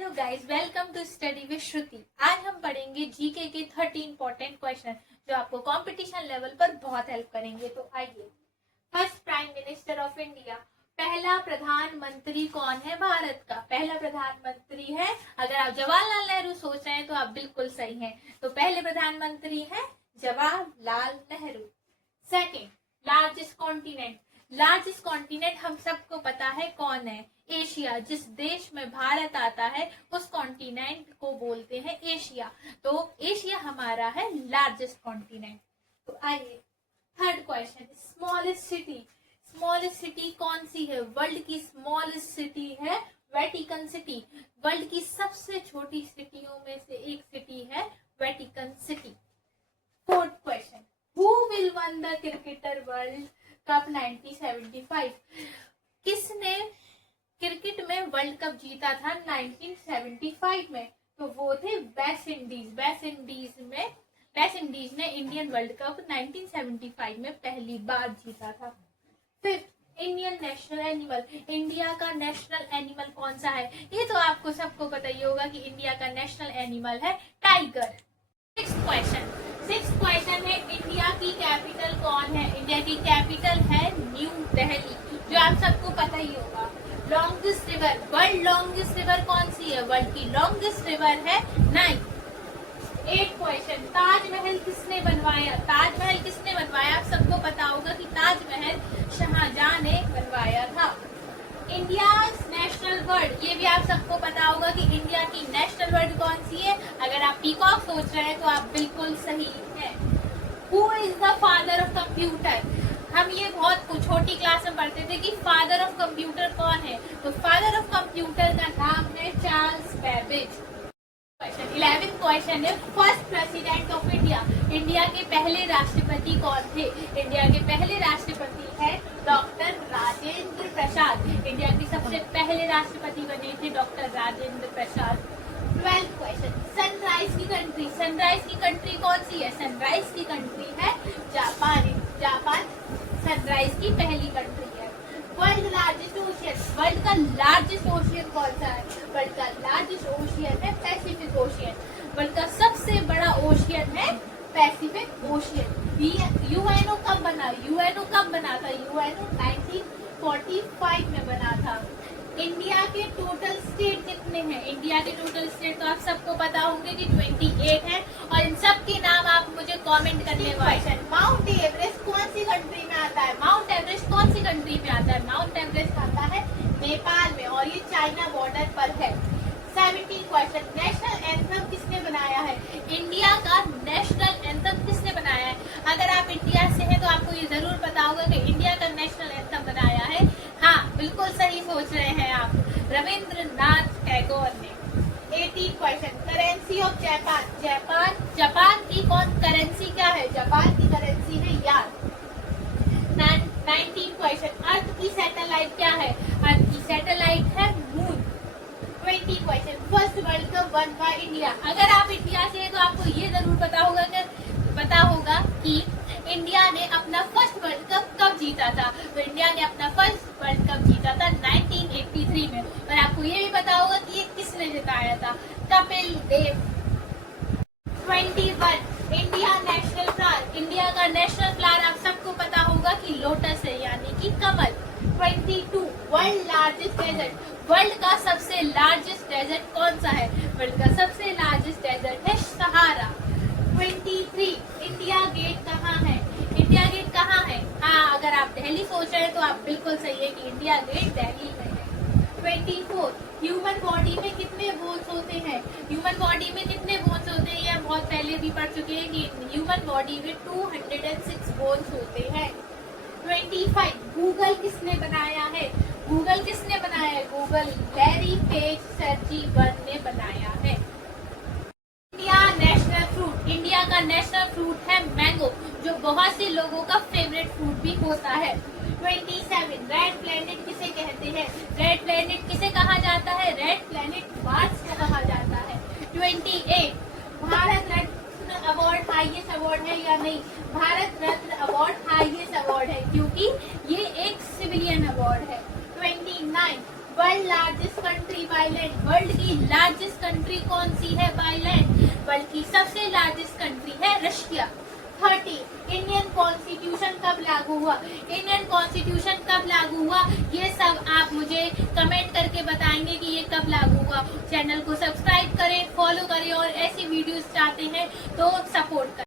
Hello guys, welcome to study with Shruti. आज हम पढ़ेंगे जीके के 30 इंपॉर्टेंट क्वेश्चन जो आपको कंपटीशन लेवल पर बहुत हेल्प करेंगे। तो आइए, first prime minister of India, पहला प्रधानमंत्री कौन है भारत का? पहला प्रधानमंत्री है, अगर आप जवाहरलाल नेहरू सोच रहे हैं तो आप बिल्कुल सही हैं। तो पहले प्रधानमंत्री है Jawaharlal Nehru. Second, largest continent. Largest continent हम सबको पता है कौन है, एशिया। जिस देश में भारत आता है उस कॉन्टिनेंट को बोलते हैं एशिया। तो एशिया हमारा है लार्जेस्ट कॉन्टिनेंट। तो आइए, third question, smallest city. Smallest city कौन सी है? वर्ल्ड की स्मॉलेस्ट सिटी है वेटिकन सिटी। वर्ल्ड की सबसे छोटी सिटियों में से एक सिटी है Vatican city. Fourth question, who will one the cricketer world cup 1975? किसने क्रिकेट में वर्ल्ड कप जीता था 1975 में? तो वो थे वेस्ट इंडीज। वेस्ट इंडीज ने इंडियन वर्ल्ड कप 1975 में पहली बार जीता था। Fifth, Indian national animal. India का नेशनल एनिमल कौन सा है? ये तो आपको सबको पता ही होगा कि इंडिया का नेशनल एनिमल है टाइगर। सिक्स्थ क्वेश्चन है, इंडिया की कैपिटल कौन है? इंडिया की कैपिटल है न्यू दिल्ली, जो आप सबको पता ही होगा। Longest river, world longest river कौन सी है? वर्ल्ड की लॉन्गेस्ट रिवर है नाइल। 8th क्वेश्चन, ताजमहल किसने बनवाया? ताजमहल किसने बनवाया? आप सबको पता होगा कि ताजमहल शाहजहां ने बनवाया था। इंडिया नेशनल बर्ड, ये भी आप सबको पता होगा कि इंडिया की नेशनल बर्ड कौन सी है। अगर आप पीकॉक सोच रहे हैं तो आप बिल्कुल सही हैं। Who is the father of computer? हम ये बहुत छोटी क्लास में पढ़ते थे कि फादर ऑफ कंप्यूटर कौन है। तो फादर ऑफ कंप्यूटर का नाम है चार्ल्स बेबेज। 11th क्वेश्चन है, first president of India. India के पहले राष्ट्रपति कौन थे? इंडिया के पहले राष्ट्रपति है डॉक्टर राजेंद्र प्रसाद। इंडिया के सबसे पहले राष्ट्रपति बने थे doctor Rajendra Prasad. 12th question, sunrise की कंट्री। सनराइज की कंट्री कौन सी है? सनराइज की कंट्री है जापान। जापान सनराइज की पहली कंट्री है। World largest ocean. वर्ल्ड का लार्जेस्ट ओशियन कौन सा है? वर्ल्ड का लार्जेस्ट ओशियन है पैसिफिक ओशियन। वर्ल्ड का सबसे बड़ा ओशियन है पैसिफिक ओशियन। यूएनओ कब बना? यूएनओ कब बना था? यूएनओ 1945 में बना था। इंडिया के टोटल स्टेट कितने हैं? इंडिया के टोटल स्टेट तो आप सबको पता होंगे कि 28 है, और इन सब के नाम आप मुझे कमेंट करने वाले। माउंट एवरेस्ट कौन सी कंट्री में आता है? माउंट एवरेस्ट कौन सी कंट्री में आता है? माउंट एवरेस्ट आता है नेपाल में, और ये चाइना बॉर्डर पर है। 17th क्वेश्चन, नेशनल एंथम किसने बनाया है? इंडिया का नेशनल एंथम किसने बनाया है? अगर आप इंडिया से हैं तो आपको ये जरूर पता होगा कि इंडिया का नेशनल एंथम बनाया है, हाँ बिल्कुल सही सोच रहे हैं आप, रविंद्रनाथ टैगोर ने। 18th question, currency of Japan. Japan की कौन करेंसी क्या है? जापान की करेंसी है यान। 19th क्वेश्चन, अर्थ की सैटेलाइट क्या है? अर्थ की सैटेलाइट है moon. 20th question, first world cup one by India. अगर आप इंडिया से हैं तो आपको ये जरूर पता होगा कि इंडिया ने अपना फर्स्ट वर्ल्ड कप कब जीता था। तो इंडिया ने अपना फर्स्ट वर्ल्ड कप जीता था 1983 में, और आपको ये भी पता होगा कि ये किसने जिताया था? Kapil Dev. 21, India national flower. India का नेशनल फ्लावर आप सबको पता होगा कि लोटस है, यानी कि कमल। 22, वर्ल्ड लार्जेस्ट डेजर्ट। वर्ल्ड का सबसे लार्जेस्ट डेजर्ट कौन सा है? वर्ल्ड का सबसे लार्जेस्ट डेजर्ट है सहारा। 23, इंडिया गेट कहाँ है? इंडिया गेट कहाँ है? हाँ, अगर आप दिल्ली सोच रहे हैं तो आप बिल्कुल सही है कि इंडिया गेट दिल्ली में है। 24, ह्यूमन बॉडी में कितने बोन्स होते हैं? ह्यूमन बॉडी में कितने बोन्स होते हैं? ये हम बहुत पहले भी पढ़ चुके हैं कि ह्यूमन बॉडी में 206 बोन्स होते हैं। 25, गूगल किसने बनाया है? गूगल किसने बनाया है? गूगल लैरी पेज सर्जीबर्ग ने बनाया है। India national fruit. इंडिया का नेशनल फ्रूट है मैंगो, जो बहुत से लोगों का फेवरेट फ्रूट भी होता है। 27, रेड प्लेनेट किसे कहते हैं? रेड प्लेनेट किसे कहा जाता है? रेड प्लेनेट मार्स को कहा जाता है। 28, Bharat Ratna award highest award है या नहीं? Bharat Ratna award highest award है, क्योंकि ये एक सिविलियन अवार्ड है। 29, world largest country by land, world की लार्जेस्ट कंट्री कौन सी है बाय लैंड? वर्ल्ड की सबसे लार्जेस्ट कंट्री है रशिया। 30, इंडियन कॉन्स्टिट्यूशन कब लागू हुआ? इंडियन कॉन्स्टिट्यूशन कब लागू हुआ, ये सब आप मुझे कमेंट करके बताएंगे कि ये कब लागू हुआ। चैनल को सब्सक्राइब करें, फॉलो करें और ऐसी वीडियोस चाहते हैं तो सपोर्ट करें।